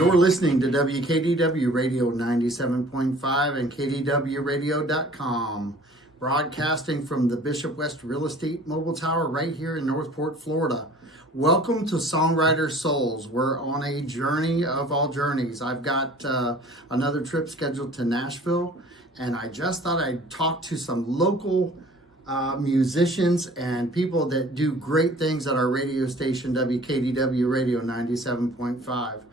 You're listening to WKDW Radio 97.5 and KDWRadio.com, broadcasting from the Bishop West Real Estate Mobile Tower right here in Northport, Florida. Welcome to Songwriter Souls. We're on a journey of all journeys. I've got another trip scheduled to Nashville, and I just thought I'd talk to some local musicians and people that do great things at our radio station, WKDW Radio 97.5.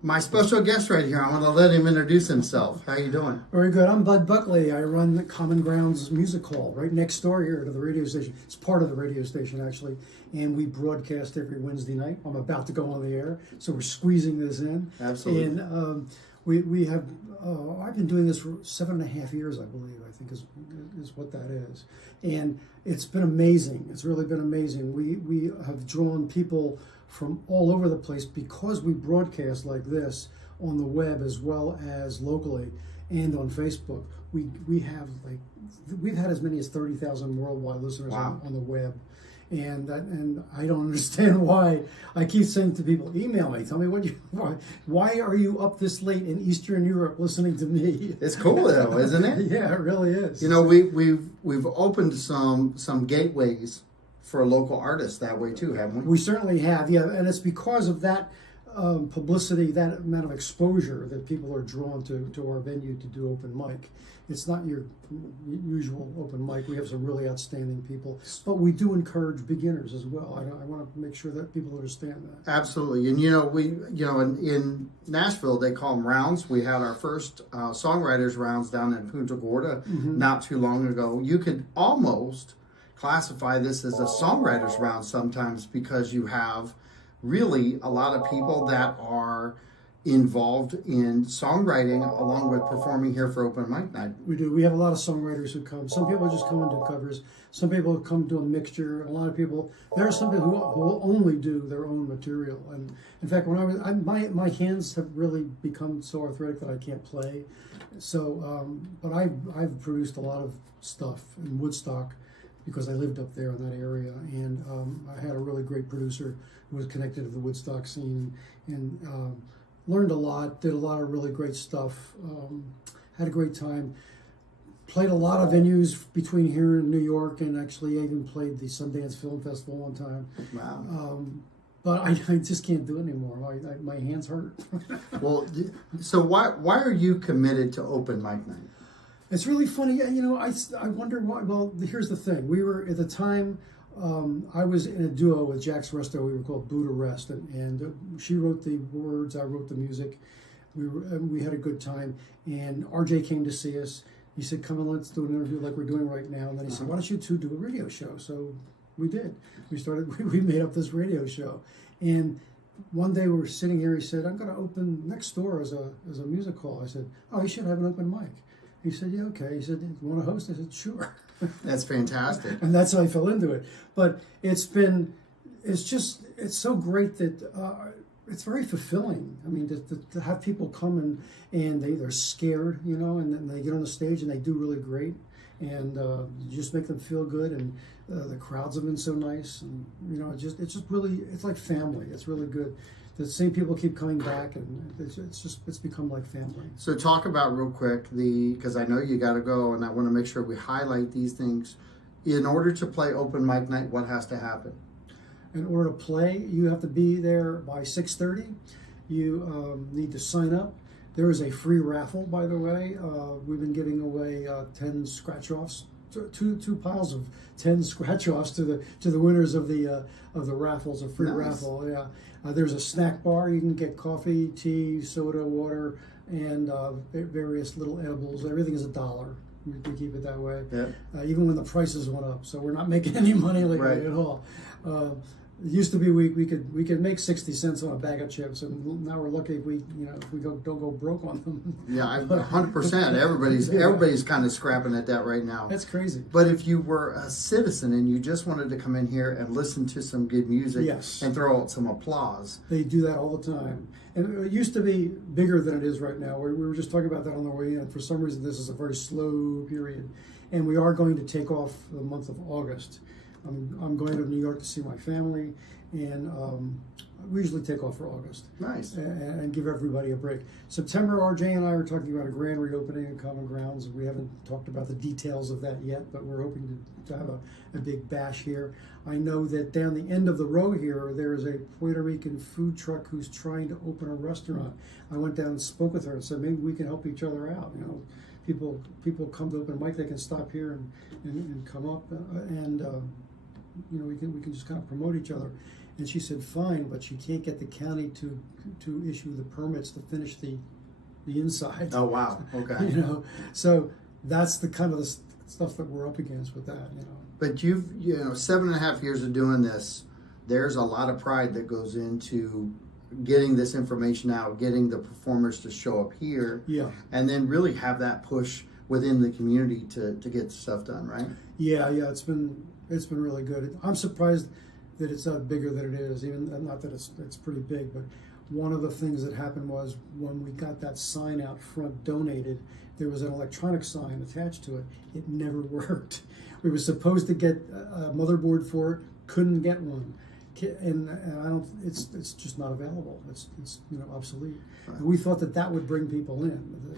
My special guest right here, I want to let him introduce himself. How you doing? Very good. I'm Bud Buckley. I run the Common Grounds Music Hall right next door here to the radio station. It's part of the radio station, actually, and we broadcast every Wednesday night. I'm about to go on the air, so we're squeezing this in. Absolutely. And we have, I've been doing this for 7.5 years, I believe, I think is what that is. And it's been amazing. It's really been amazing. We have drawn people from all over the place because we broadcast like this on the web as well as locally and on Facebook. We've had as many as 30,000 worldwide listeners. Wow. on the web. And I don't understand why. I keep saying to people, email me, tell me why are you up this late in Eastern Europe listening to me? It's cool though, isn't it? Yeah, it really is. You know, we've opened some gateways for local artists that way too, haven't we? We certainly have, yeah, and it's because of that publicity, that amount of exposure that people are drawn to our venue to do open mic. It's not your usual open mic. We have some really outstanding people, but we do encourage beginners as well. I want to make sure that people understand that. Absolutely, and in Nashville they call them rounds. We had our first songwriters rounds down in Punta Gorda not too long ago. You could almost classify this as a songwriters round sometimes because you have really a lot of people that are involved in songwriting along with performing here for open mic night. We do. We have a lot of songwriters who come. Some people just come and do covers. Some people come do a mixture. A lot of people, there are some people who will only do their own material. And in fact, when my hands have really become so arthritic that I can't play. So, but I've produced a lot of stuff in Woodstock because I lived up there in that area, and I had a really great producer who was connected to the Woodstock scene, and learned a lot, did a lot of really great stuff, had a great time, played a lot of venues between here and New York, and actually even played the Sundance Film Festival one time. Wow. But I just can't do it anymore. My hands hurt. Well, so why are you committed to open mic night? It's really funny, you know, I wonder why. Well, here's the thing. We were, at the time, I was in a duo with Jax Resto. We were called Buddha Rest, and she wrote the words, I wrote the music. We had a good time, and RJ came to see us. He said, come and let's do an interview like we're doing right now. And then he said, why don't you two do a radio show? So we did. We made up this radio show. And one day we were sitting here, he said, I'm going to open next door as a music hall. I said, oh, you should have an open mic. He said, yeah, okay. He said, you want to host? I said, sure. That's fantastic. And that's how I fell into it. But it's so great that it's very fulfilling. I mean, to have people come and they're scared, you know, and then they get on the stage and they do really great. And you just make them feel good. And the crowds have been so nice. And, you know, it's just really, it's like family. It's really good. The same people keep coming back, and it's become like family. So talk about real quick because I know you got to go, and I want to make sure we highlight these things. In order to play open mic night, what has to happen? In order to play, you have to be there by 6:30. You need to sign up. There is a free raffle, by the way. We've been giving away 10 scratch-offs. Two piles of 10 scratch-offs to the winners of the raffles, a free raffle. Yeah, there's a snack bar. You can get coffee, tea, soda, water, and various little edibles. Everything is $1. We keep it that way. Yeah. Even when the prices went up, so we're not making any money like that at all. It used to be we could make 60 cents on a bag of chips, and now we're lucky if we don't go broke on them. Yeah, 100%. Everybody's kind of scrapping at that right now. That's crazy. But if you were a citizen and you just wanted to come in here and listen to some good music and throw out some applause, they do that all the time. And it used to be bigger than it is right now. We were just talking about that on the way in. For some reason, this is a very slow period, and we are going to take off the month of August. I'm going to New York to see my family, and we usually take off for August. Nice. And give everybody a break. September, RJ and I are talking about a grand reopening in Common Grounds. We haven't talked about the details of that yet, but we're hoping to have a big bash here. I know that down the end of the row here, there is a Puerto Rican food truck who's trying to open a restaurant. I went down and spoke with her and said, maybe we can help each other out. You know, people come to open mic, they can stop here and come up, and you know, we can just kind of promote each other. And she said, fine, but she can't get the county to issue the permits to finish the inside. Oh, wow. Okay. You know, so that's the kind of the stuff that we're up against with that, you know. But you know, 7.5 years of doing this, there's a lot of pride that goes into getting this information out, getting the performers to show up here, Yeah. and then really have that push within the community to get stuff done, right? Yeah, it's been really good. I'm surprised that it's not bigger than it is, even not that it's pretty big, but one of the things that happened was when we got that sign out front donated, there was an electronic sign attached to it. It never worked. We were supposed to get a motherboard for it, couldn't get one, and I don't. It's just not available. It's you know, obsolete. And we thought that would bring people in.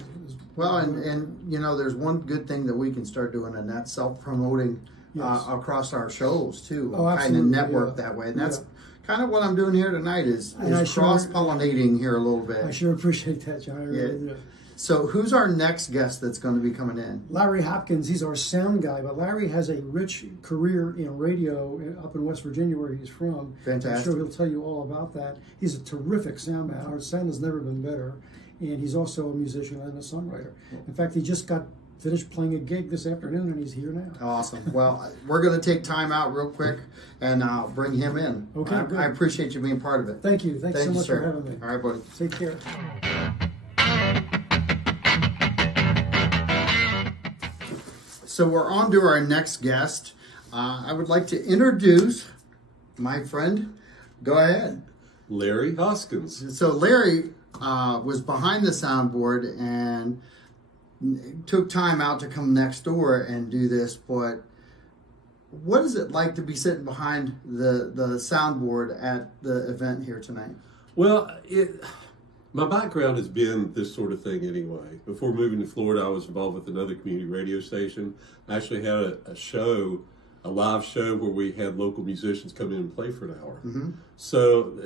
Well, and you know, there's one good thing that we can start doing, and that's self-promoting. Yes. Across our shows too, Oh, kind of absolutely, network yeah. that way, and that's kind of what I'm doing here tonight is And cross-pollinating here a little bit. I sure appreciate that, John. I really do. So who's our next guest that's going to be coming in? Larry Hopkins, he's our sound guy, but Larry has a rich career in radio up in West Virginia where he's from. Fantastic. I'm sure he'll tell you all about that. He's a terrific sound man. Our sound has never been better. And he's also a musician and a songwriter. In fact, he just got finished playing a gig this afternoon and he's here now. Awesome. Well, we're going to take time out real quick and I'll bring him in. Okay, I appreciate you being part of it. Thank you. Thanks so you, much sir. for having me. All right, buddy. Take care. So we're on to our next guest. I would like to introduce my friend. Go ahead. Larry Hoskins. So Larry was behind the soundboard and took time out to come next door and do this, but what is it like to be sitting behind the soundboard at the event here tonight? Well, my background has been this sort of thing anyway. Before moving to Florida, I was involved with another community radio station. I actually had a live show where we had local musicians come in and play for an hour. Mm-hmm. So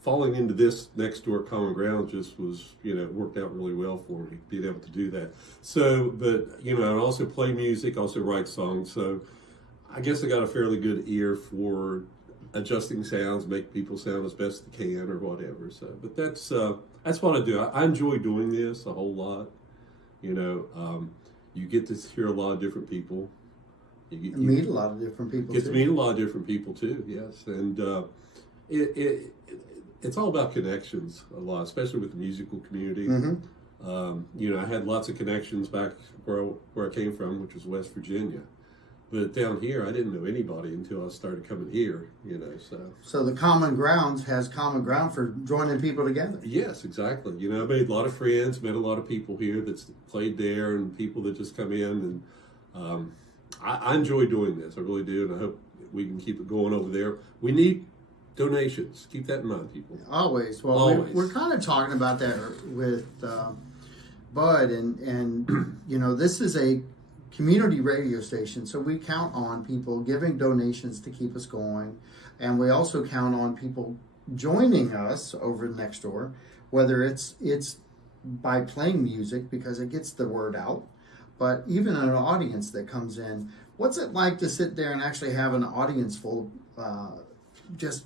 falling into this next door Common Ground just was, you know, worked out really well for me, being able to do that. So, but, you know, I also play music, also write songs. So I guess I got a fairly good ear for adjusting sounds, make people sound as best they can or whatever. So, but that's what I do. I enjoy doing this a whole lot. You know, you get to hear a lot of different people. You meet a lot of different people. Get to meet a lot of different people too. Yes, and it's all about connections a lot, especially with the musical community. Mm-hmm. You know, I had lots of connections back where I came from, which was West Virginia. But down here, I didn't know anybody until I started coming here, you know, So the Common Grounds has common ground for joining people together. Yes, exactly. You know, I made a lot of friends, met a lot of people here that's played there and people that just come in. And I enjoy doing this. I really do. And I hope we can keep it going over there. We need donations. Keep that in mind, people. Always. Well, Always. We're kind of talking about that with Bud. And you know, this is a community radio station, so we count on people giving donations to keep us going, and we also count on people joining us over next door, whether it's by playing music because it gets the word out, but even an audience that comes in. What's it like to sit there and actually have an audience full of just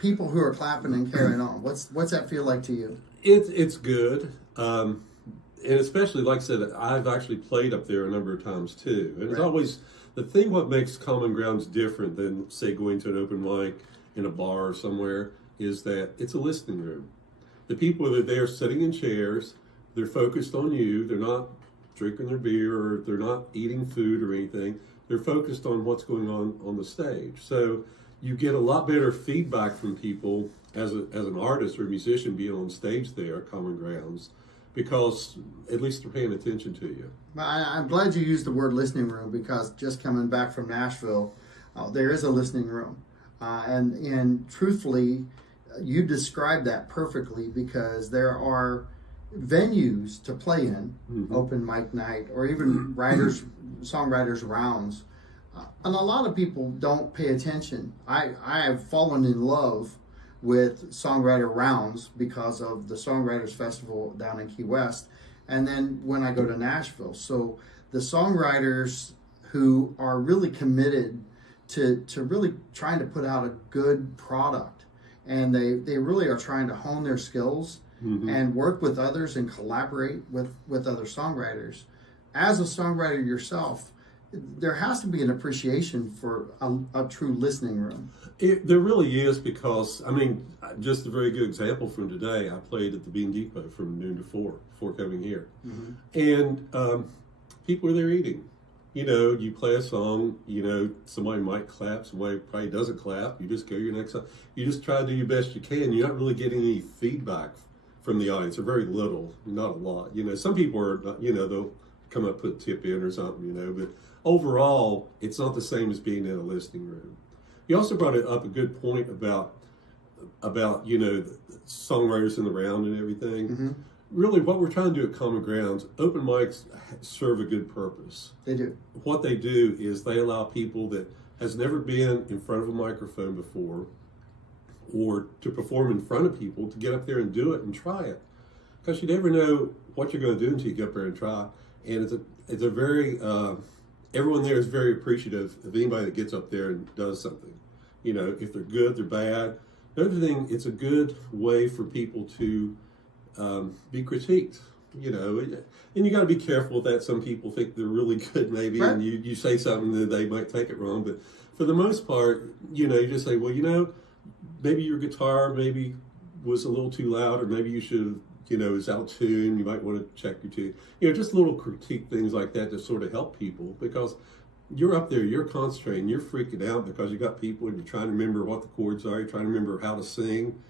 people who are clapping and carrying on? What's that feel like to you? It's good. And especially, like I said, I've actually played up there a number of times too. And it's always, the thing what makes Common Grounds different than, say, going to an open mic in a bar or somewhere is that it's a listening room. The people that are there sitting in chairs, they're focused on you. They're not drinking their beer or they're not eating food or anything. They're focused on what's going on the stage. So you get a lot better feedback from people as an artist or a musician being on stage there at Common Grounds, because at least they're paying attention to you. I'm glad you used the word listening room, because just coming back from Nashville, There is a listening room, and truthfully, you described that perfectly, because there are venues to play in, open mic night, or even songwriters rounds, and a lot of people don't pay attention. I have fallen in love with songwriter rounds because of the Songwriters Festival down in Key West, and then when I go to Nashville. So the songwriters who are really committed to really trying to put out a good product, and they really are trying to hone their skills and work with others and collaborate with other songwriters. As a songwriter yourself, there has to be an appreciation for a true listening room. There really is, because, I mean, just a very good example from today, I played at the Bean Depot from noon to 4 before coming here. And people are there eating. You know, you play a song, you know, somebody might clap, somebody probably doesn't clap. You just go your next song. You just try to do your best you can. You're not really getting any feedback from the audience, or very little, not a lot. You know, some people are, you know, they'll come up, put a tip in or something, you know, but overall, it's not the same as being in a listening room. You also brought up a good point about you know, songwriters in the round and everything. Really, what we're trying to do at Common Grounds, open mics serve a good purpose. They do. What they do is they allow people that has never been in front of a microphone before, or to perform in front of people, to get up there and do it and try it. Because you never know what you're going to do until you get up there and try. And it's a very, everyone there is very appreciative of anybody that gets up there and does something. You know, if they're good, they're bad. Another thing, it's a good way for people to be critiqued, you know, and you got to be careful with that. Some people think they're really good, maybe, right. And you say something that they might take it wrong. But for the most part, you know, you just say, well, you know, maybe your guitar maybe was a little too loud, or maybe you should have, you know, is out of tune. You might want to check your tune. You know, just little critique things like that to sort of help people, because you're up there, you're concentrating, you're freaking out because you got people and you're trying to remember what the chords are, you're trying to remember how to sing.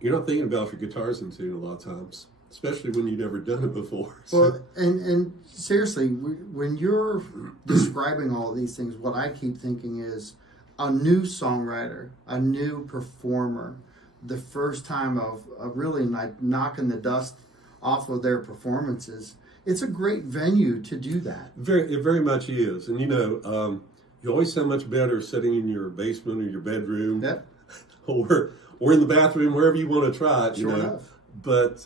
You're not thinking about if your guitar's in tune a lot of times, especially when you've never done it before. So. Well, and seriously, when you're describing all of these things, what I keep thinking is a new songwriter, a new performer, the first time of really like knocking the dust off of their performances. It's a great venue to do that. It very much is. And, you know, you always sound much better sitting in your basement or your bedroom. Yep. or in the bathroom, wherever you want to try it, you Sure know. enough. But,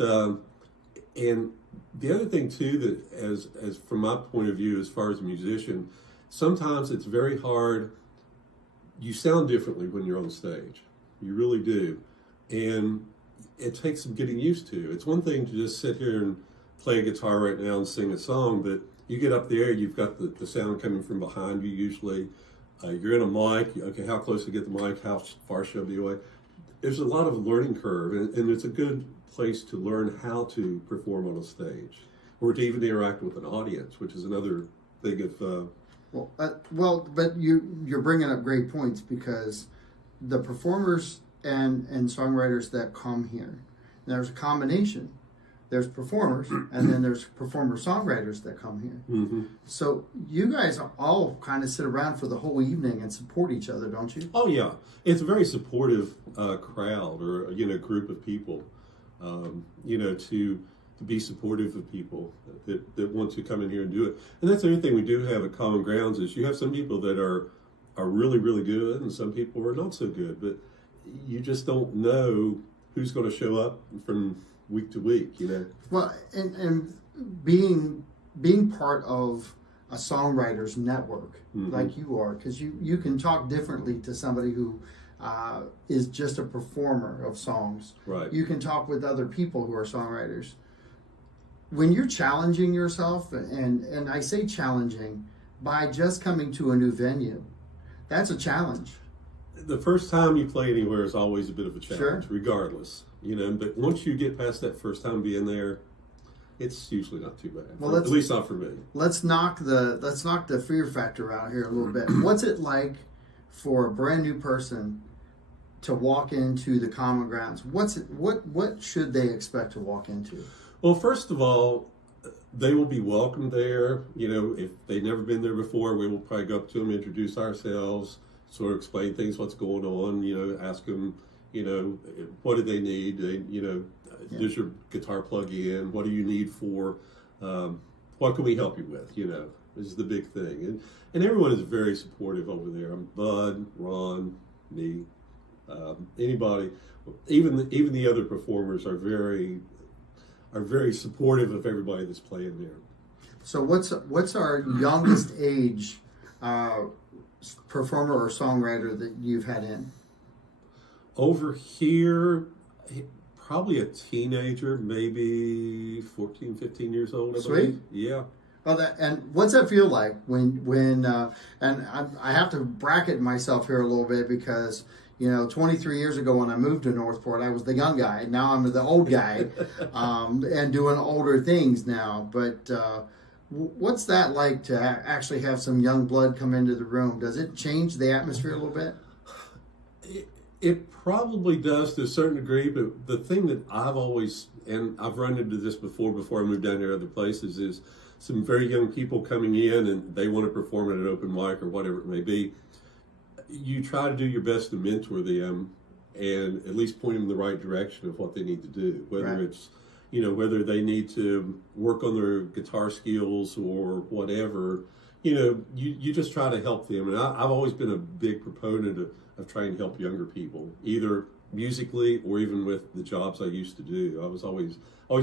and the other thing, too, that as from my point of view, as far as a musician, sometimes it's very hard. You sound differently when you're on stage. You really do. And it takes some getting used to. It's one thing to just sit here and play a guitar right now and sing a song, but you get up there, you've got the sound coming from behind you usually. You're in a mic. Okay, how close to get the mic? How far shove you away? There's a lot of learning curve, and it's a good place to learn how to perform on a stage, or to even interact with an audience, which is another thing of... Well, but you're bringing up great points, because the performers and songwriters that come here, there's a combination. There's performers, and then there's performer-songwriters that come here. So you guys all kind of sit around for the whole evening and support each other, don't you? Oh, yeah. It's a very supportive crowd, or, you know, group of people, you know, to be supportive of people that want to come in here and do it. And that's the other thing we do have at Common Grounds, is you have some people that are really, really good, and some people are not so good. But you just don't know who's going to show up from week to week, you know. Well, and being part of a songwriters network like you are, because you can talk differently to somebody who is just a performer of songs. Right. You can talk with other people who are songwriters. When you're challenging yourself, and I say challenging, by just coming to a new venue, that's a challenge. The first time you play anywhere is always a bit of a challenge, Sure. Regardless, you know. But once you get past that first time being there, it's usually not too bad. Well, at least not for me. Let's knock the fear factor out here a little bit. What's it like for a brand new person to walk into the Common Grounds? What should they expect to walk into? Well, first of all, they will be welcomed there. You know, if they've never been there before, we will probably go up to them, introduce ourselves, sort of explain things, what's going on, ask them, what do they need? Does your guitar plug in? What do you need for, what can we help you with? This is the big thing. And everyone is very supportive over there. Bud, Ron, me, anybody, even the other performers are very supportive of everybody that's playing there. So what's our youngest age performer or songwriter that you've had in? Over here, probably a teenager, maybe 14, 15 years old. Sweet. Yeah. Oh, and what's that feel like when and I have to bracket myself here a little bit because 23 years ago when I moved to Northport, I was the young guy. Now I'm the old guy, and doing older things now. But what's that like to actually have some young blood come into the room? Does it change the atmosphere a little bit? It probably does to a certain degree, but the thing that I've always, and I've run into this before I moved down to other places, is some very young people coming in and they want to perform at an open mic or whatever it may be. You try to do your best to mentor them and at least point them in the right direction of what they need to do, whether it's, whether they need to work on their guitar skills or whatever. You just try to help them. And I've always been a big proponent of trying to help younger people, either musically or even with the jobs I used to do. I was always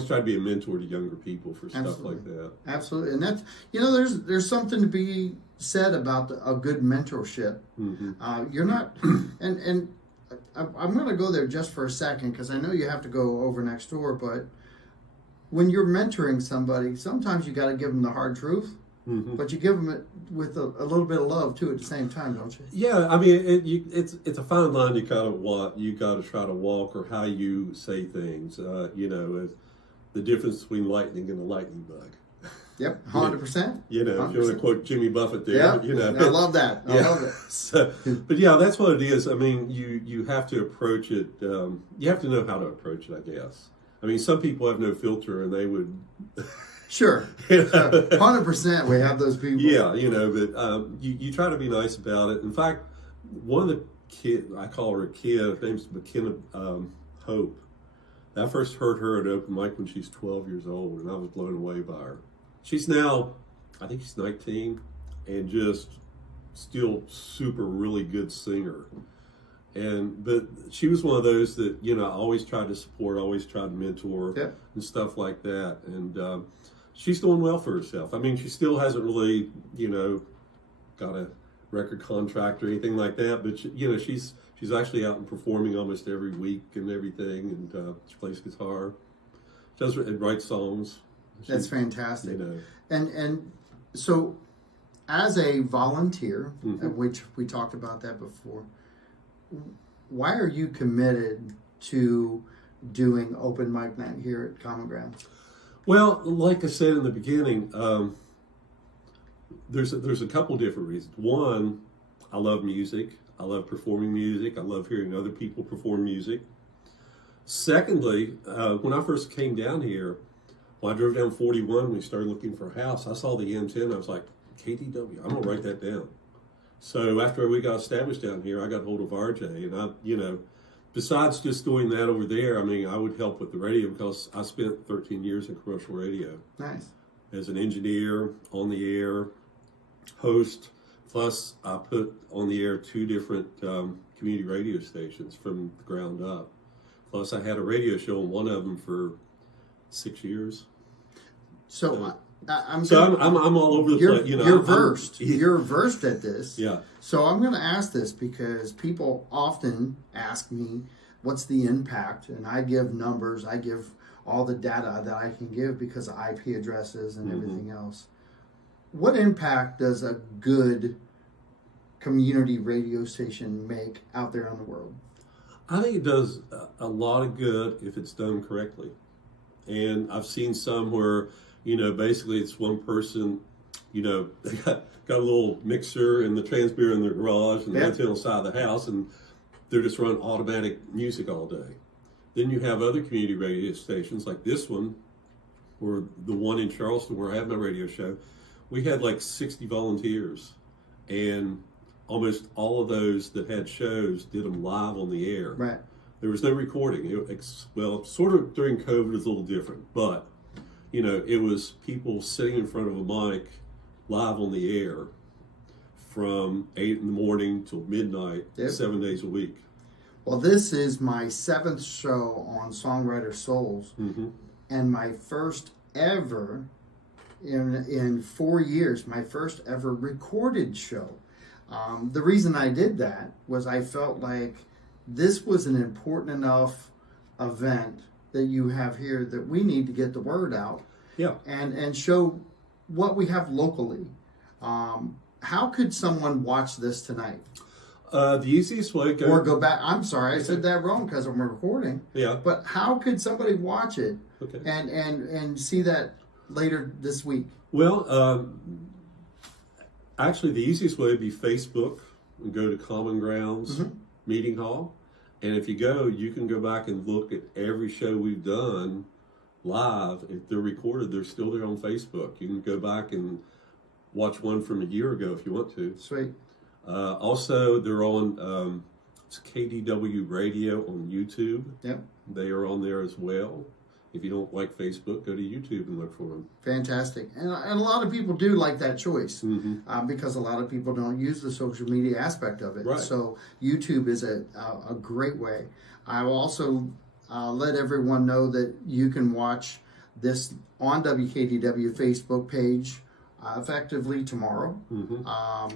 try to be a mentor to younger people for stuff like that. Absolutely. And that's, there's something to be said about a good mentorship. Mm-hmm. You're not, and I'm going to go there just for a second because I know you have to go over next door, but when you're mentoring somebody, sometimes you got to give them the hard truth. Mm-hmm. But you give them it with a little bit of love too at the same time, don't you? Yeah, I mean it's a fine line you got to try to walk, or how you say things. The difference between lightning and a lightning bug. Yep, 100%. If you want to quote Jimmy Buffett there, I love that. I love it. So, but yeah, that's what it is. I mean, you have to approach it. You have to know how to approach it, I guess. I mean, some people have no filter, and they would. Sure. 100% we have those people. Yeah, but you try to be nice about it. In fact, one of the kids, I call her a kid, her name's McKenna Hope. I first heard her at an open mic when she's 12 years old, and I was blown away by her. She's now, I think she's 19, and just still super really good singer. But she was one of those that, I always tried to support, always tried to mentor and stuff like that. And she's doing well for herself. I mean, she still hasn't really, got a record contract or anything like that. But, she's actually out and performing almost every week and everything. And she plays guitar, and writes songs. That's fantastic. And so as a volunteer, which we talked about that before, why are you committed to doing open mic night here at Common Ground? Well, like I said in the beginning, there's a couple different reasons. One, I love music. I love performing music. I love hearing other people perform music. Secondly, when I first came down here, when I drove down 41, we started looking for a house. I saw the N10. I was like, KDW, I'm going to write that down. So after we got established down here, I got hold of RJ, and besides just doing that over there, I mean, I would help with the radio because I spent 13 years in commercial radio. Nice. As an engineer, on the air, host, plus I put on the air 2 different community radio stations from the ground up. Plus I had a radio show on one of them for 6 years. So I'm all over the place. You're versed. You're versed at this. Yeah. So I'm going to ask this because people often ask me, "What's the impact?" And I give numbers. I give all the data that I can give because of IP addresses and everything else. What impact does a good community radio station make out there in the world? I think it does a lot of good if it's done correctly. And I've seen some where, basically it's one person, they got a little mixer and the transmitter in their garage and the antenna on the side of the house, and they're just running automatic music all day. Then you have other community radio stations like this one, or the one in Charleston where I have my radio show. We had like 60 volunteers, and almost all of those that had shows did them live on the air. Right. There was no recording. Well, sort of during COVID is a little different, but it was people sitting in front of a mic live on the air from 8 in the morning till midnight, Yep. 7 days a week. Well, this is my 7th show on Songwriter Souls, and my first ever, in 4 years, my first ever recorded show. The reason I did that was I felt like this was an important enough event that you have here that we need to get the word out, and show what we have locally. How could someone watch this tonight? The easiest way Or go back. I'm sorry, I said that wrong because I'm recording. Yeah. But how could somebody watch it Okay. and see that later this week? Well, actually, the easiest way would be Facebook and go to Common Grounds Meeting Hall. And if you go, you can go back and look at every show we've done live. If they're recorded, they're still there on Facebook. You can go back and watch one from a year ago if you want to. Sweet. Also, they're on it's KDW Radio on YouTube. Yep. They are on there as well. If you don't like Facebook, go to YouTube and look for them. Fantastic. And a lot of people do like that choice because a lot of people don't use the social media aspect of it. Right. So YouTube is a great way. I will also let everyone know that you can watch this on WKDW Facebook page effectively tomorrow.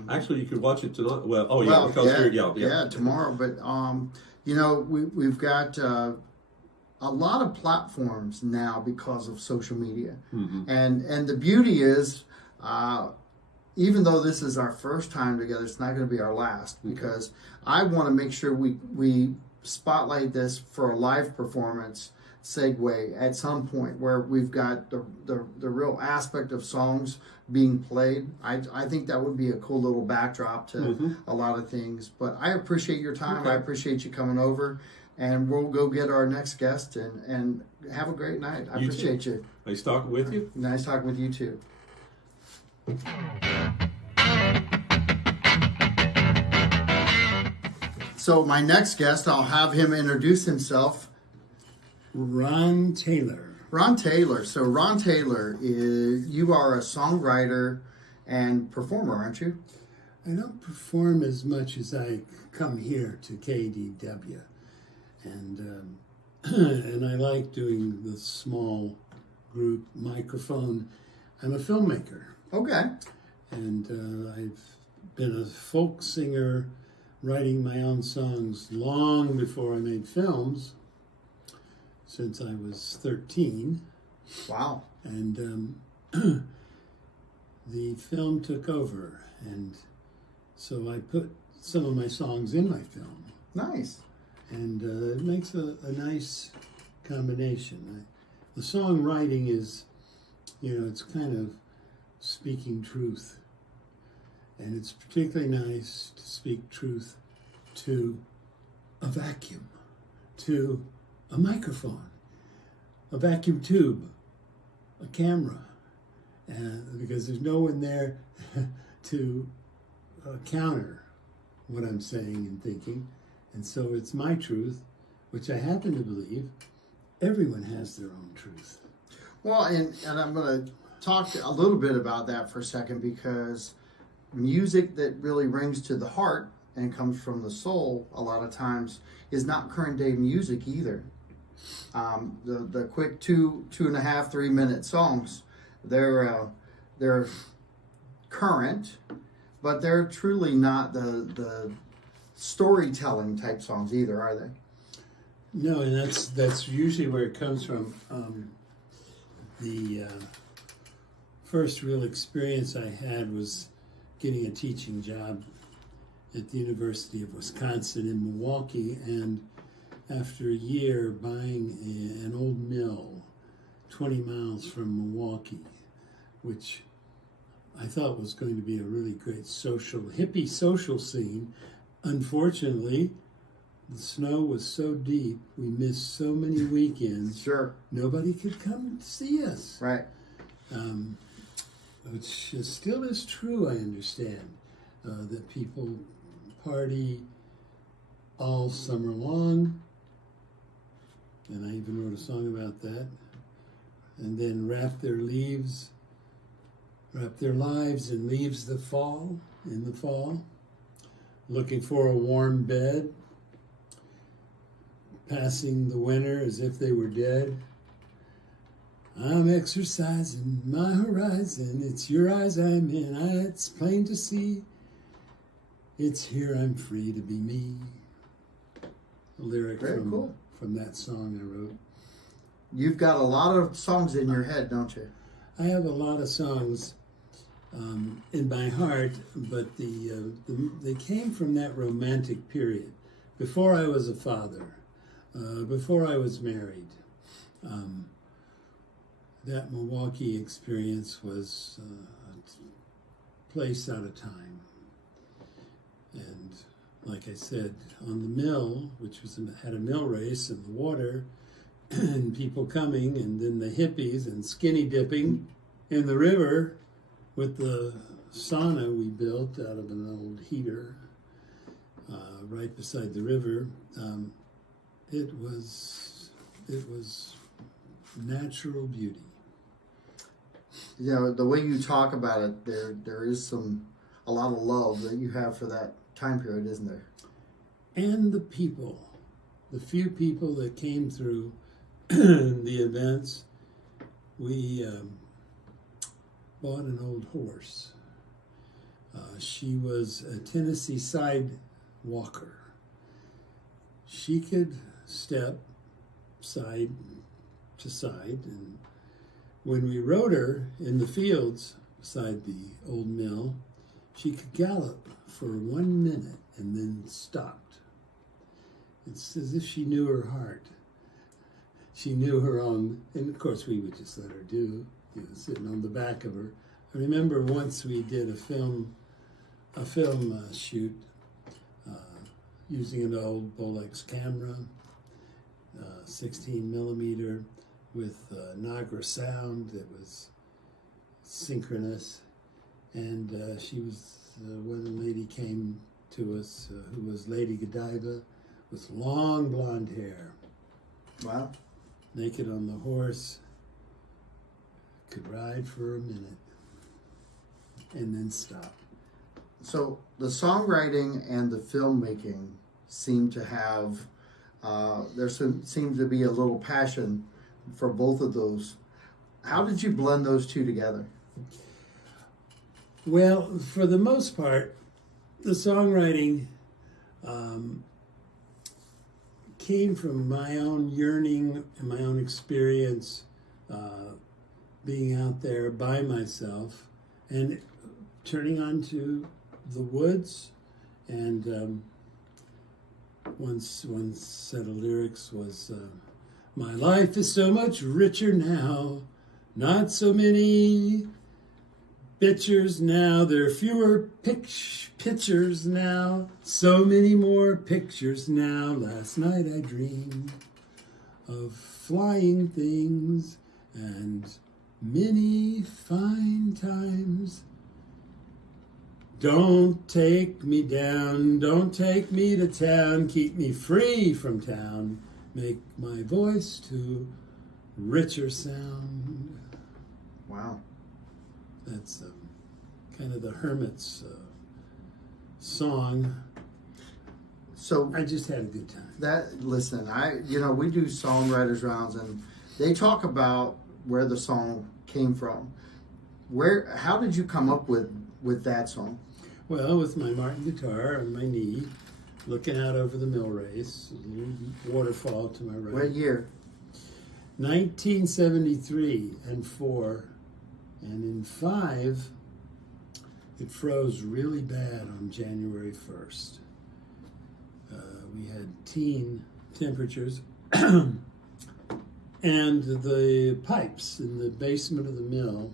Actually, you could watch it tonight. Well, Tomorrow. But we've got a lot of platforms now because of social media, and the beauty is, even though this is our first time together, it's not going to be our last because I want to make sure we spotlight this for a live performance segue at some point where we've got the real aspect of songs being played. I think that would be a cool little backdrop to a lot of things. But I appreciate your time. Okay. I appreciate you coming over, and we'll go get our next guest and have a great night. I appreciate you. Nice talking with you. Nice talking with you too. So my next guest, I'll have him introduce himself. Ron Taylor. Ron Taylor. So Ron Taylor, you are a songwriter and performer, aren't you? I don't perform as much as I come here to KDW, and and I like doing the small group microphone. I'm a filmmaker, Okay. and I've been a folk singer, writing my own songs long before I made films, since I was 13. Wow. And the film took over, and so I put some of my songs in my film, Nice. and it makes a nice combination. The songwriting is, it's kind of speaking truth, and it's particularly nice to speak truth to a vacuum, to a microphone, a vacuum tube, a camera, because there's no one there to counter what I'm saying and thinking. And so it's my truth, which I happen to believe everyone has their own truth. Well, and I'm going to talk a little bit about that for a second, because music that really rings to the heart and comes from the soul a lot of times is not current day music either. The quick 2.5, 3 minute songs, they're current, but they're truly not the storytelling type songs either, are they? No, and that's usually where it comes from. The first real experience I had was getting a teaching job at the University of Wisconsin in Milwaukee, and after a year buying an old mill 20 miles from Milwaukee, which I thought was going to be a really great hippie social scene. Unfortunately, the snow was so deep, we missed so many weekends. Sure. Nobody could come see us. Right. Which still is true, I understand, that people party all summer long. And I even wrote a song about that. And then wrap their lives in leaves in the fall, looking for a warm bed, passing the winter as if they were dead. I'm exercising my horizon, it's your eyes I'm in, it's plain to see, it's here I'm free to be me. A lyric from that song I wrote. You've got a lot of songs in your head, don't you? I have a lot of songs in my heart, but they came from that romantic period, before I was a father, before I was married. That Milwaukee experience was a place out of time. And like I said, on the mill, which had a mill race in the water, and people coming, and then the hippies and skinny dipping in the river with the sauna we built out of an old heater right beside the river. It was natural beauty. You know, the way you talk about it, there is a lot of love that you have for that time period, isn't there? And the people, the few people that came through the events. We bought an old horse. She was a Tennessee side walker. She could step side to side, and when we rode her in the fields beside the old mill, she could gallop for 1 minute and then stopped. It's as if she knew her heart. She knew her own, and of course we would just let her do, sitting on the back of her. I remember once we did a film shoot using an old Bolex camera, 16 millimeter, with Nagra sound that was synchronous, and one lady came to us who was Lady Godiva with long blonde hair. Wow. Naked on the horse, could ride for a minute and then stop. So the songwriting and the filmmaking seem to have, seems to be a little passion for both of those. How did you blend those two together? Well, for the most part, the songwriting came from my own yearning and my own experience being out there by myself and turning onto the woods. And one set of lyrics was, my life is so much richer now, not so many pictures now, there are fewer pictures now, so many more pictures now. Last night I dreamed of flying things and many fine times. Don't take me down, don't take me to town, keep me free from town, make my voice to richer sound. Wow. That's kind of the Hermit's song. So I just had a good time. Listen, we do songwriters rounds, and they talk about where the song came from. How did you come up with that song? Well, with my Martin guitar on my knee, looking out over the mill race, a little waterfall to my right. What year? 1973 and 4, and in 5, it froze really bad on January 1st. We had teen temperatures, and the pipes in the basement of the mill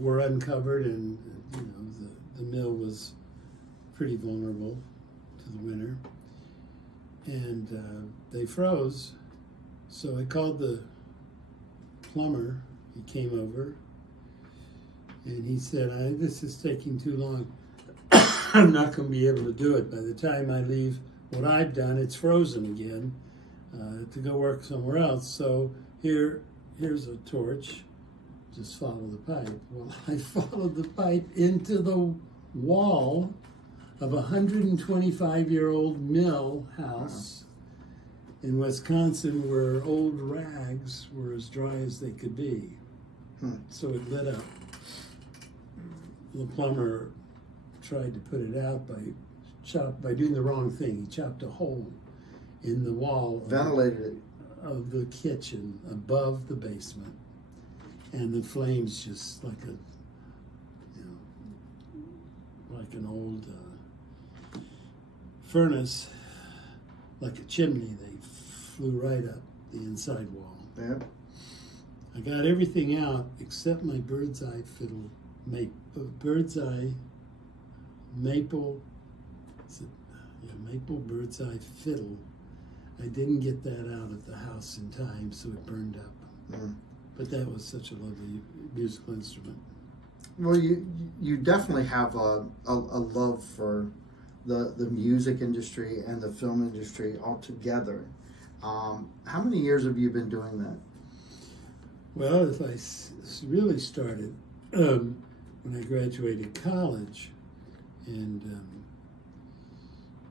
were uncovered, and the mill was pretty vulnerable to the winter, and they froze. So I called the plumber. He came over, and he said, "This is taking too long." I'm not going to be able to do it. By the time I leave what I've done, it's frozen again to go work somewhere else. So here's a torch. Just follow the pipe. Well, I followed the pipe into the wall of a 125-year-old mill house in Wisconsin, where old rags were as dry as they could be. So it lit up. The plumber tried to put it out by doing the wrong thing. He chopped a hole in the wall Ventilated it. of the kitchen above the basement, and the flames just like an old furnace, like a chimney. They flew right up the inside wall. Yep. I got everything out except my bird's eye maple bird's eye fiddle. I didn't get that out of the house in time, so it burned up. But that was such a lovely musical instrument. Well, you definitely have a love for the music industry and the film industry altogether. How many years have you been doing that? Well, if I really started when I graduated college, and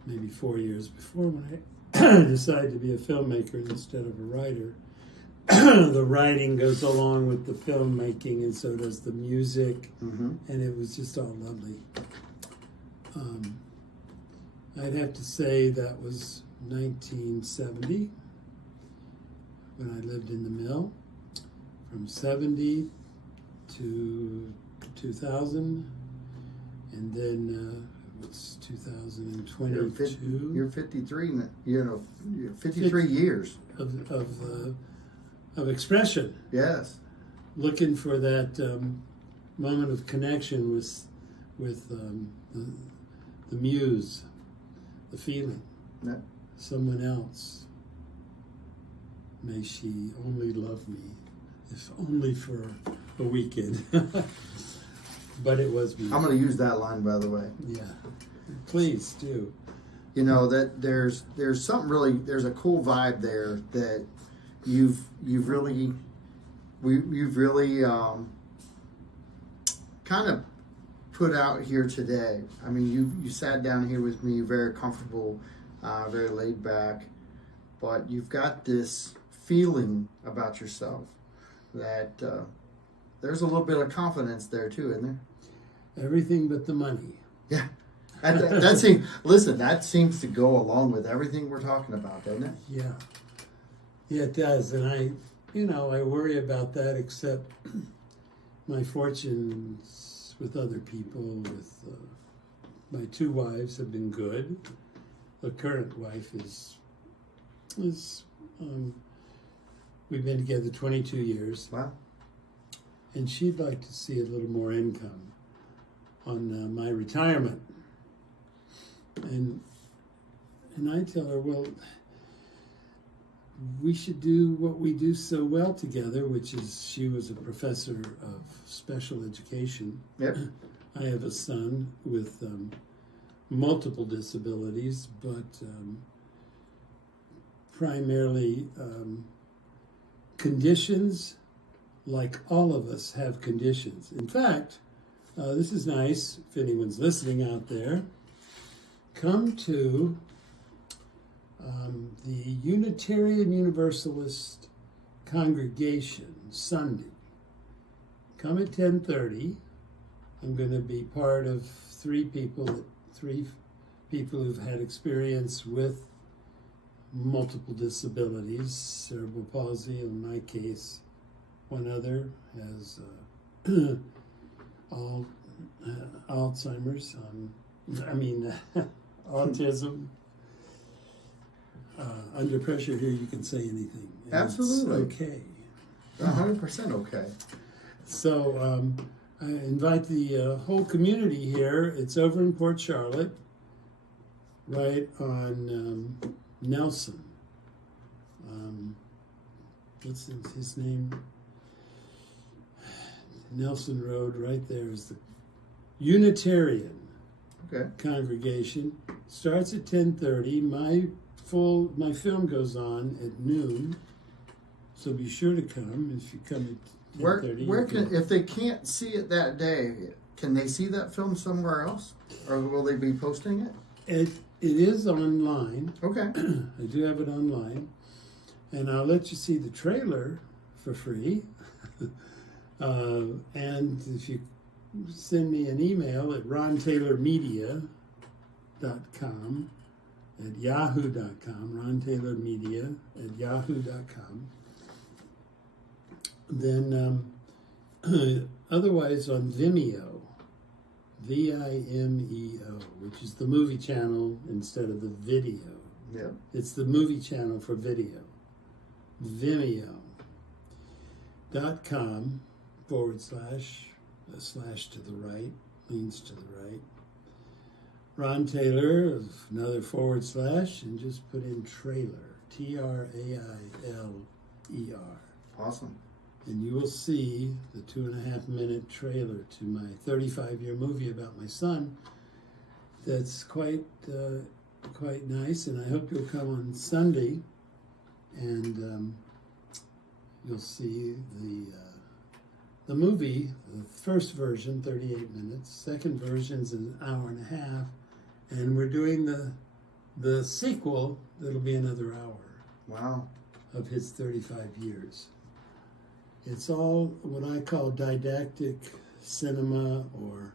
maybe 4 years before, when I decided to be a filmmaker instead of a writer. The writing goes along with the filmmaking, and so does the music, and it was just all lovely. I'd have to say that was 1970 when I lived in the mill. From 70 to 2000, and then what's 2022? You're 53. You're 53 years of expression. Yes. Looking for that moment of connection with the muse, the feeling, someone else. May she only love me, if only for a weekend. But it was me. I'm going to use that line, by the way. Yeah, please do. You know that there's something really, there's a cool vibe there that you've really kind of put out here today. I mean, you sat down here with me, very comfortable, very laid back, but you've got this feeling about yourself that there's a little bit of confidence there too, isn't there? Everything but the money. Yeah. That seems, listen, that seems to go along with everything we're talking about, doesn't it? Yeah. Yeah, it does. And I worry about that, except my fortunes with other people, with my two wives have been good. The current wife is we've been together 22 years. Wow. And she'd like to see a little more income on my retirement. And I tell her, well, we should do what we do so well together, which is, she was a professor of special education. Yep. I have a son with multiple disabilities, but primarily conditions, like all of us have conditions. In fact, this is nice if anyone's listening out there. Come to the Unitarian Universalist congregation Sunday. Come at 10:30. I'm going to be part of three people who've had experience with multiple disabilities, cerebral palsy in my case. One other has Alzheimer's, autism. Under pressure here, you can say anything. Absolutely. It's okay. 100% okay. So I invite the whole community here. It's over in Port Charlotte, right on Nelson. What's his name? Nelson Road, right there is the Unitarian Okay. congregation. Starts at 10:30. My film goes on at noon, so be sure to come. If you come at 10:30, Where can, if they can't see it that day, can they see that film somewhere else, or will they be posting it? It is online. Okay. I do have it online, and I'll let you see the trailer for free. And if you send me an email at rontaylormedia.com at yahoo.com, rontaylormedia@yahoo.com. Then otherwise on Vimeo, Vimeo, which is the movie channel instead of the video. Yeah. It's the movie channel for video. Vimeo.com / a slash to the right, leans to the right. Ron Taylor, another / and just put in trailer, TRAILER. Awesome. And you will see the 2.5-minute trailer to my 35-year movie about my son. That's quite nice, and I hope you'll come on Sunday, and you'll see the movie. The first version, 38 minutes. Second version's an hour and a half, and we're doing the sequel. That'll be another hour. Wow. Of his 35 years. It's all what I call didactic cinema, or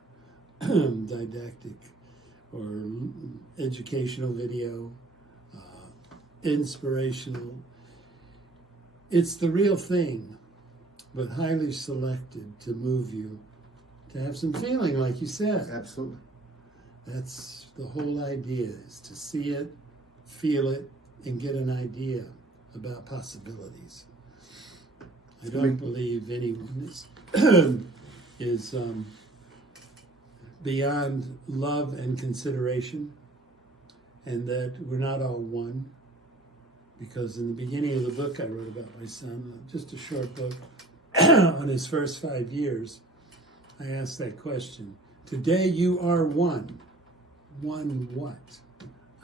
didactic or educational video, inspirational. It's the real thing, but highly selected to move you, to have some feeling, like you said. Absolutely. That's the whole idea, is to see it, feel it, and get an idea about possibilities. I don't believe anyone is beyond love and consideration, and that we're not all one. Because in the beginning of the book I wrote about my son, just a short book, on his first 5 years, I asked that question. Today you are one. One what?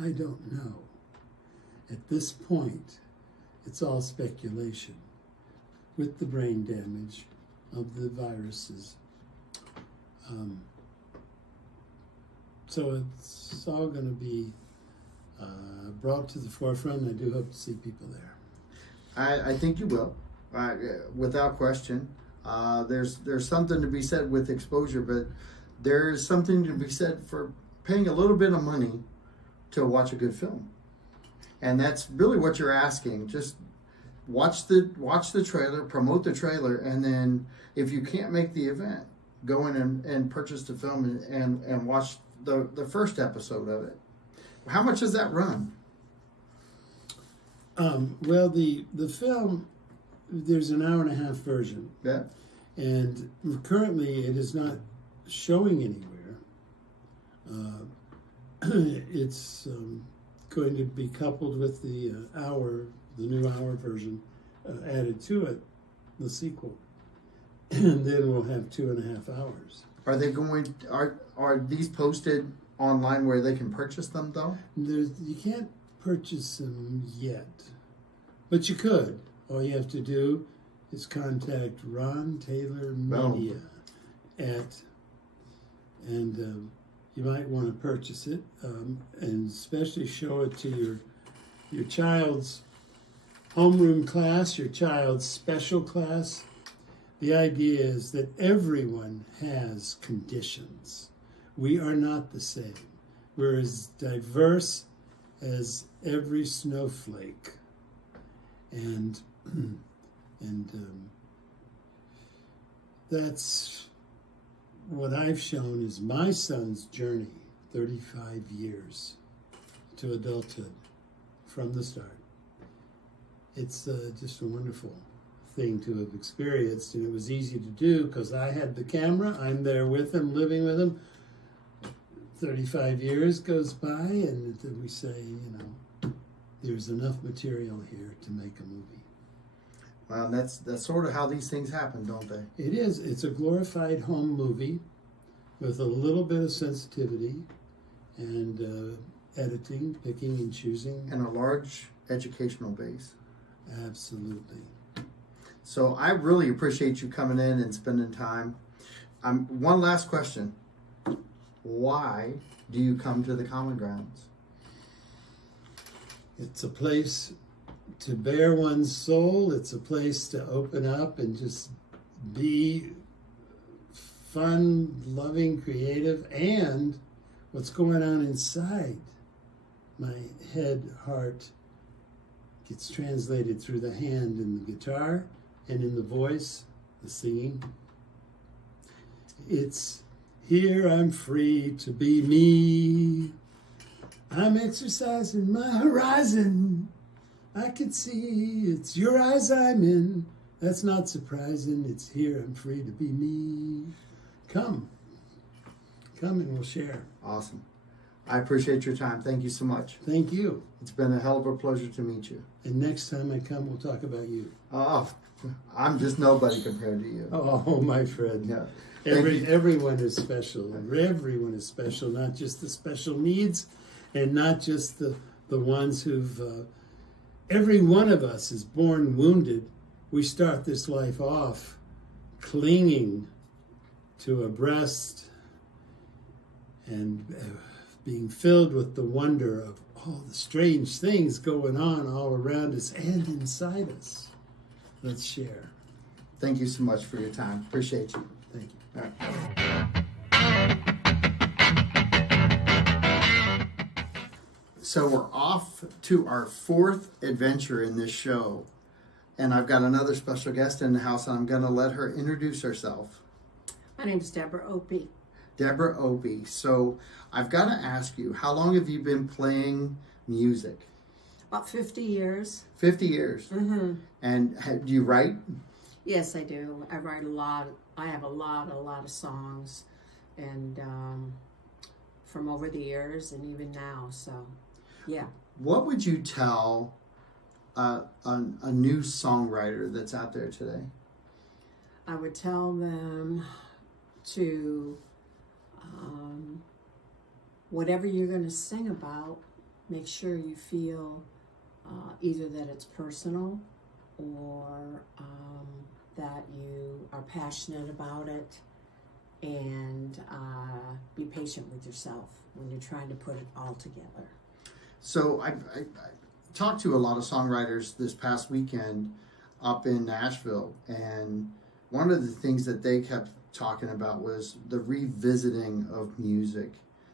I don't know. At this point, it's all speculation. With the brain damage of the viruses. So it's all going to be brought to the forefront. I do hope to see people there. I think you will, without question. There's something to be said with exposure, but there's something to be said for paying a little bit of money to watch a good film. And that's really what you're asking. Just watch the trailer, promote the trailer, and then if you can't make the event, go in and purchase the film and watch the first episode of it. How much does that run? Well, the film, there's an hour and a half version. Yeah. And currently it is not showing anywhere. It's going to be coupled with the new hour version added to it, the sequel. And then we'll have 2.5 hours. Are these posted online where they can purchase them though? You can't purchase them yet, but you could. All you have to do is contact Ron Taylor Media and you might want to purchase it, and especially show it to your child's homeroom class, your child's special class. The idea is that everyone has conditions. We are not the same. We're as diverse as every snowflake. And that's what I've shown is my son's journey, 35 years to adulthood from the start. It's just a wonderful thing to have experienced, and it was easy to do because I had the camera. I'm there with him, living with him. 35 years goes by, and we say, there's enough material here to make a movie. Well, that's sort of how these things happen, don't they? It is. It's a glorified home movie with a little bit of sensitivity, and editing, picking and choosing. And a large educational base. Absolutely. So I really appreciate you coming in and spending time. One last question. Why do you come to the Common Grounds? It's a place to bare one's soul. It's a place to open up and just be fun, loving, creative, and what's going on inside my head, heart, gets translated through the hand and the guitar and in the voice, the singing. It's here I'm free to be me. I'm exercising my horizon. I can see it's your eyes I'm in. That's not surprising. It's here I'm free to be me. Come and we'll share. Awesome. I appreciate your time. Thank you so much. Thank you. It's been a hell of a pleasure to meet you. And next time I come, we'll talk about you. Oh, I'm just nobody compared to you. Oh, my friend. Yeah. Everyone is special. Everyone is special, not just the special needs and not just the ones who've... every one of us is born wounded. We start this life off clinging to a breast and being filled with the wonder of all the strange things going on all around us and inside us. Let's share. Thank you so much for your time. Appreciate you. Thank you. All right. So we're off to our fourth adventure in this show. And I've got another special guest in the house, and I'm going to let her introduce herself. My name's Deborah Opie. Deborah Opie. So I've got to ask you, how long have you been playing music? About 50 years. 50 years. Mm-hmm. And do you write? Yes, I do. I write a lot. I have a lot of songs, and from over the years and even now. So, yeah. What would you tell a new songwriter that's out there today? I would tell them to, whatever you're going to sing about, make sure you feel either that it's personal or that you are passionate about it, and be patient with yourself when you're trying to put it all together. So I talked to a lot of songwriters this past weekend up in Nashville, and one of the things that they kept talking about was the revisiting of music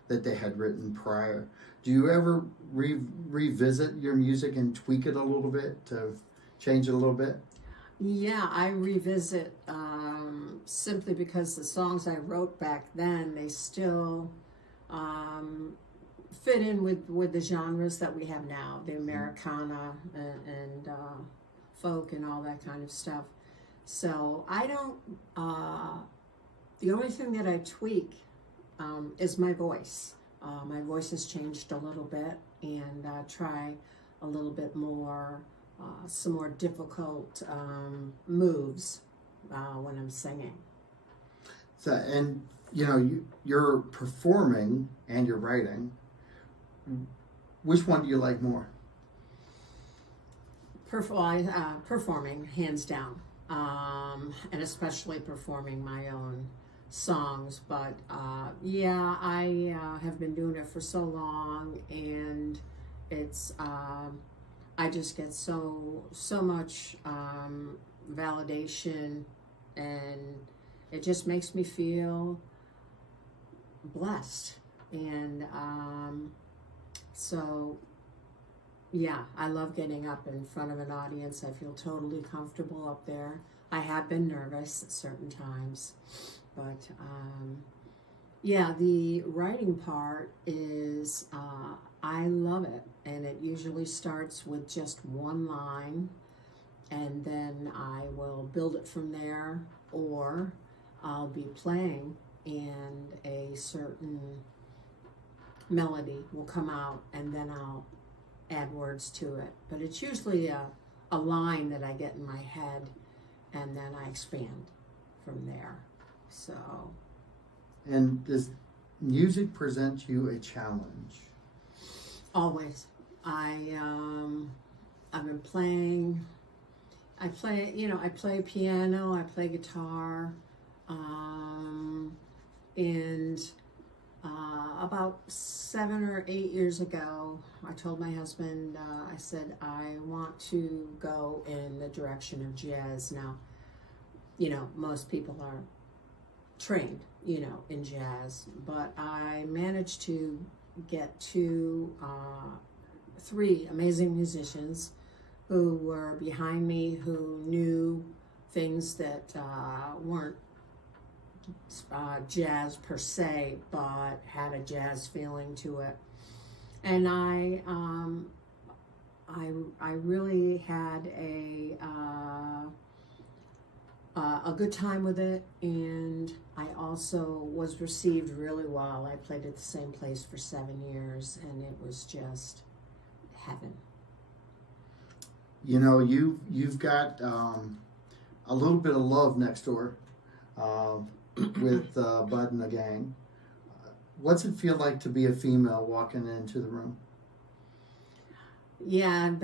that they had written prior. Do you ever revisit your music and tweak it a little bit to change it a little bit? Yeah, I revisit simply because the songs I wrote back then, they still fit in with the genres that we have now, the Americana and folk and all that kind of stuff. So I don't, the only thing that I tweak is my voice. My voice has changed a little bit, and try a little bit more, some more difficult moves when I'm singing. So, and you know, you're performing and you're writing. Which one do you like more? Performing, hands down, and especially performing my own songs. But yeah, I have been doing it for so long, and it's I just get so much validation, and it just makes me feel blessed. And so yeah, I love getting up in front of an audience. I feel totally comfortable up there. I have been nervous at certain times, but yeah, the writing part is, I love it. And it usually starts with just one line, and then I will build it from there, or I'll be playing and a certain melody will come out, and then I'll add words to it. But it's usually a line that I get in my head, and then I expand from there. So. And does music presents you a challenge? Always. I've been playing. I play piano. I play guitar. And about 7 or 8 years ago, I told my husband, I said, I want to go in the direction of jazz. Now, most people are trained, in jazz, but I managed to get three amazing musicians who were behind me, who knew things that weren't jazz per se, but had a jazz feeling to it. And I really had a good time with it, and I also was received really well. I played at the same place for 7 years, and it was just heaven. You've got a little bit of love next door with Bud and the gang. What's it feel like to be a female walking into the room? Yeah,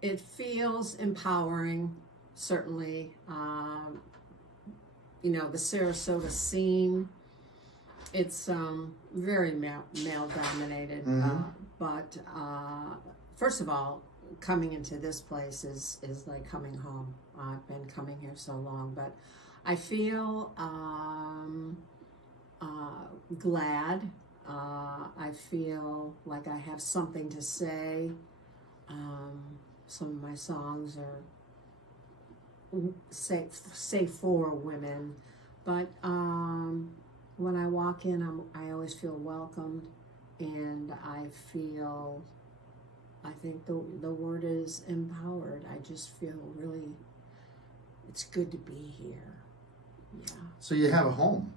it feels empowering, certainly. The Sarasota scene, it's very male-dominated. Mm-hmm. But first of all, coming into this place is like coming home. I've been coming here so long, but I feel glad. I feel like I have something to say. Some of my songs are say for women, but when I walk in, I always feel welcomed, and I think the word is empowered. I just feel really, it's good to be here. Yeah. So you have a home.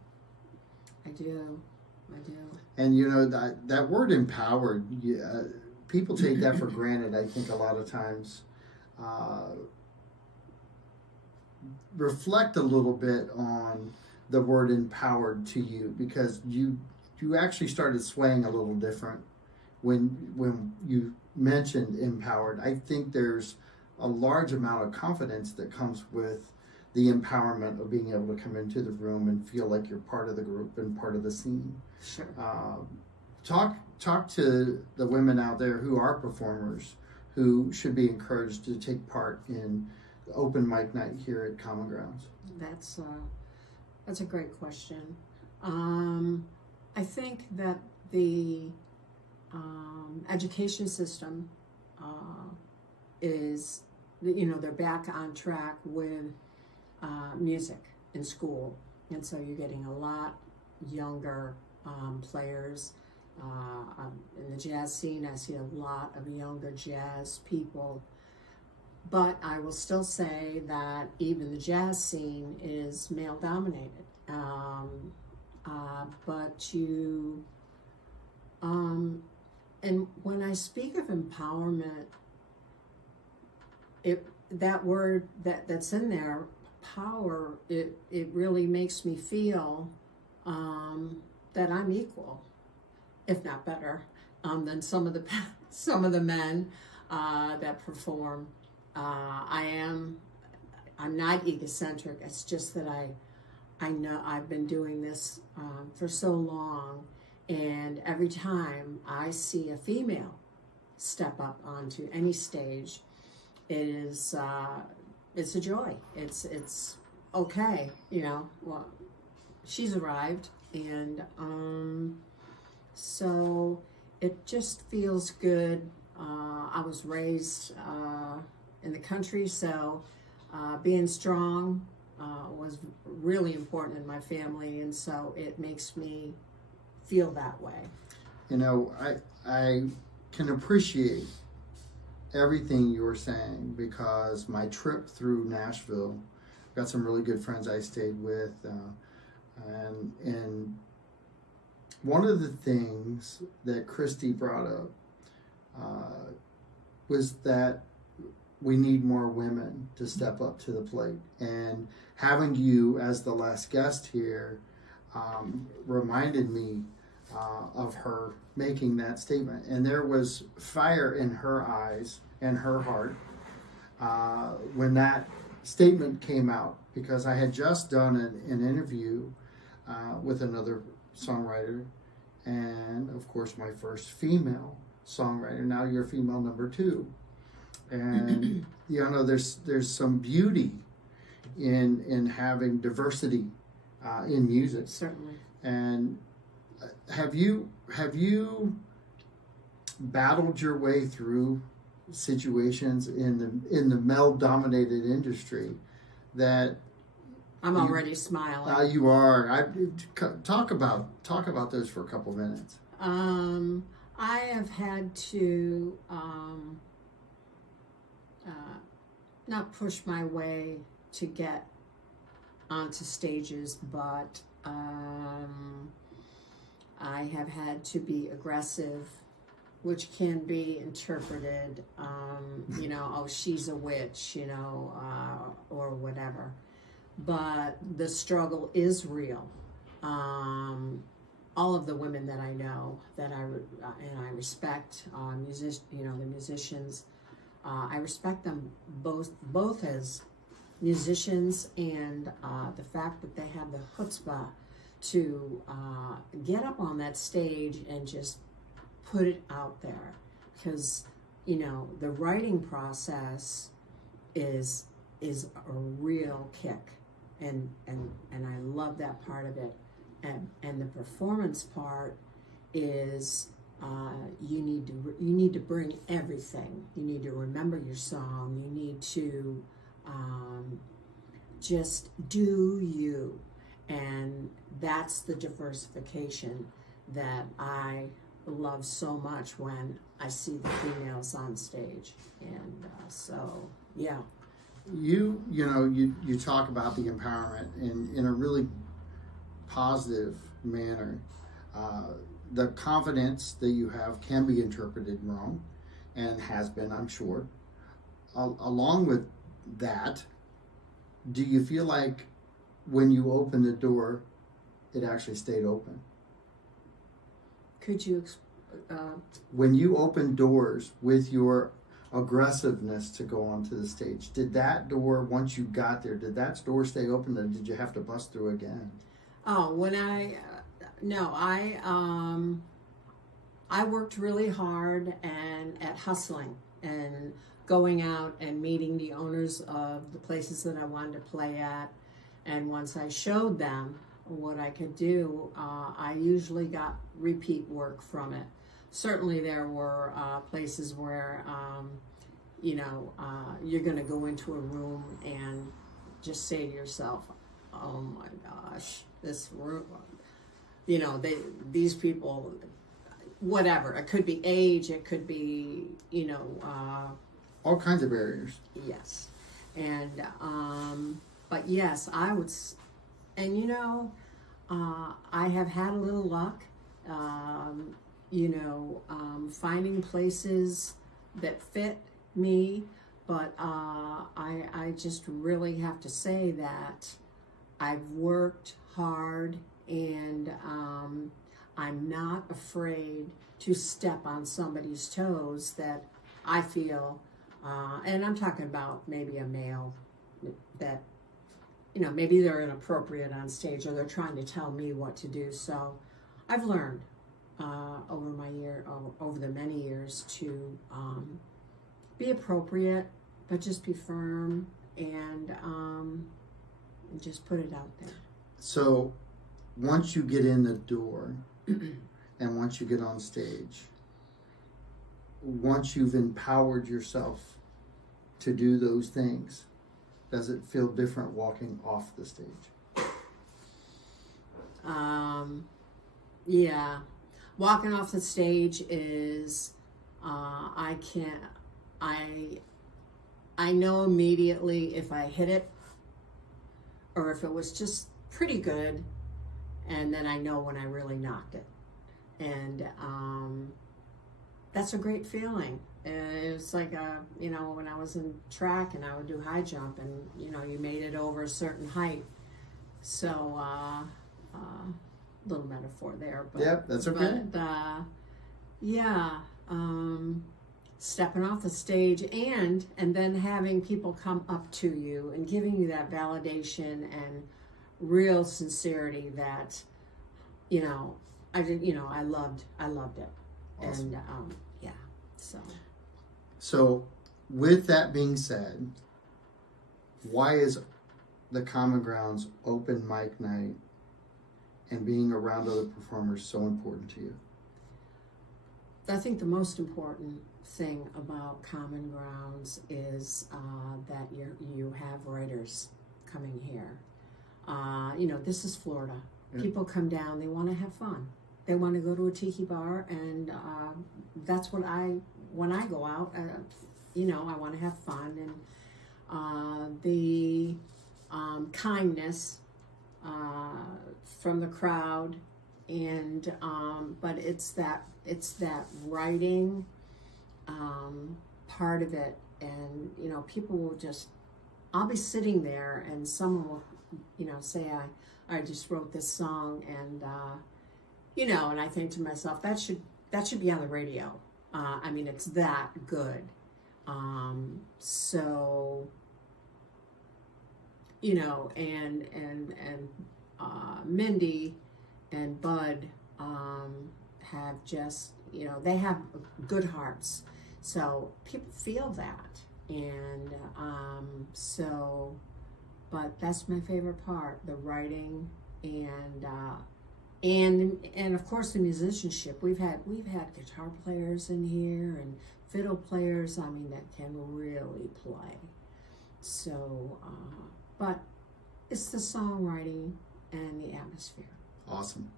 I do. And that word empowered, people take that for granted, I think, a lot of times. Reflect a little bit on the word empowered to you, because you actually started swaying a little different when you mentioned empowered. I think there's a large amount of confidence that comes with the empowerment of being able to come into the room and feel like you're part of the group and part of the scene. Sure. Talk to the women out there who are performers, who should be encouraged to take part in the open mic night here at Common Grounds. That's a great question. I think that the education system is, they're back on track with music in school, and so you're getting a lot younger players. In the jazz scene, I see a lot of younger jazz people, but I will still say that even the jazz scene is male dominated. And when I speak of empowerment, that word that's in there, power, it really makes me feel that I'm equal, if not better, than some of the men that perform. I'm not egocentric. It's just that I know I've been doing this for so long, and every time I see a female step up onto any stage, it's a joy. It's okay, well, she's arrived, and so it just feels good. I was raised in the country, so being strong was really important in my family, and so it makes me feel that way. I can appreciate everything you were saying, because my trip through Nashville, got some really good friends I stayed with, and one of the things that Christy brought up was that we need more women to step up to the plate, and having you as the last guest here reminded me of her making that statement. And there was fire in her eyes and her heart when that statement came out, because I had just done an interview with another songwriter, and of course my first female songwriter. Now you're female number 2, and you know there's some beauty in having diversity in music. Certainly. And have you battled your way through situations in the male dominated industry that I'm already smiling. you are? Talk about those for a couple minutes. I have had to not push my way to get onto stages, but I have had to be aggressive, which can be interpreted, you know, oh, she's a witch, you know, or whatever. But the struggle is real. All of the women that I know that I respect, you know, the musicians, I respect them both as musicians, and the fact that they have the chutzpah to get up on that stage and just put it out there, because you know the writing process is a real kick, and I love that part of it, and the performance part is you need to bring everything. You need to remember your song. You need to just do you, and that's the diversification that I love so much when I see the females on stage. And so yeah, You know you talk about the empowerment in a really positive manner. The confidence that you have can be interpreted wrong, and has been, I'm sure. Along with that, do you feel like when you open the door, it actually stayed open? could you When you open doors with your aggressiveness to go onto the stage, did that door, once you got there, did that door stay open, or did you have to bust through again? oh, when I worked really hard and at hustling and going out and meeting the owners of the places that I wanted to play at. And once I showed them what I could do, I usually got repeat work from it. Certainly there were places where, you know, you're going to go into a room and just say to yourself, oh my gosh, this room, you know, these people, whatever. It could be age, it could be, you know, All kinds of barriers. yes. And, but yes, I would, and you know, I have had a little luck, you know, finding places that fit me, but I just really have to say that I've worked hard, and I'm not afraid to step on somebody's toes that I feel, and I'm talking about maybe a male that, you know, maybe they're inappropriate on stage, or they're trying to tell me what to do. So I've learned over the many years to be appropriate, but just be firm, and just put it out there. So once you get in the door and once you get on stage, once you've empowered yourself to do those things, does it feel different walking off the stage? Yeah, walking off the stage is, I know immediately if I hit it, or if it was just pretty good, and then I know when I really knocked it. And that's a great feeling. It's like, you know, when I was in track and I would do high jump, and, you know, you made it over a certain height. So, little metaphor there. But, Yep, that's okay. But, yeah, stepping off the stage and then having people come up to you and giving you that validation and real sincerity that, you know, I loved it. Awesome. And, yeah, So, with that being said, why is the Common Grounds open mic night and being around other performers so important to you? I think the most important thing about Common Grounds is that you have writers coming here. You know, this is Florida. Yeah. People come down, they want to have fun. They want to go to a tiki bar, and that's what when I go out, you know, I want to have fun. And the kindness from the crowd, and but it's that writing part of it, and you know, people will I'll be sitting there and someone will, you know, say I just wrote this song, and you know, and I think to myself, that should be on the radio. I mean, it's that good. So, you know, and Mindy and Bud have just, you know, they have good hearts. So people feel that. And so, but that's my favorite part, the writing and of course the musicianship. We've had guitar players in here and fiddle players, I mean, that can really play. So, but it's the songwriting and the atmosphere. Awesome.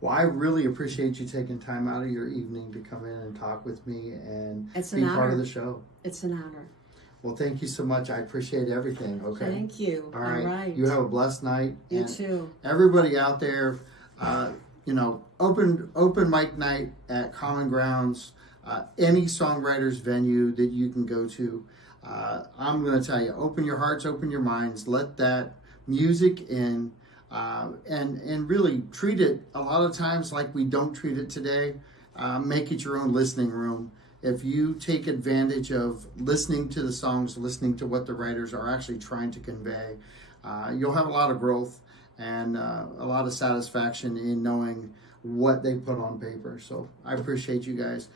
Well, I really appreciate you taking time out of your evening to come in and talk with me and be part of the show. It's an honor. Well, thank you so much. I appreciate everything. Okay. Thank you. All right. You have a blessed night. You and too. Everybody out there, you know, open mic night at Common Grounds, any songwriters venue that you can go to. I'm going to tell you, open your hearts, open your minds, let that music in, and really treat it a lot of times like we don't treat it today. Make it your own listening room. If you take advantage of listening to the songs, listening to what the writers are actually trying to convey, you'll have a lot of growth and a lot of satisfaction in knowing what they put on paper. So I appreciate you guys.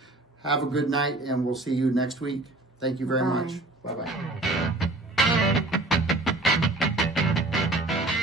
Have a good night, and we'll see you next week. Thank you very much. Bye-bye.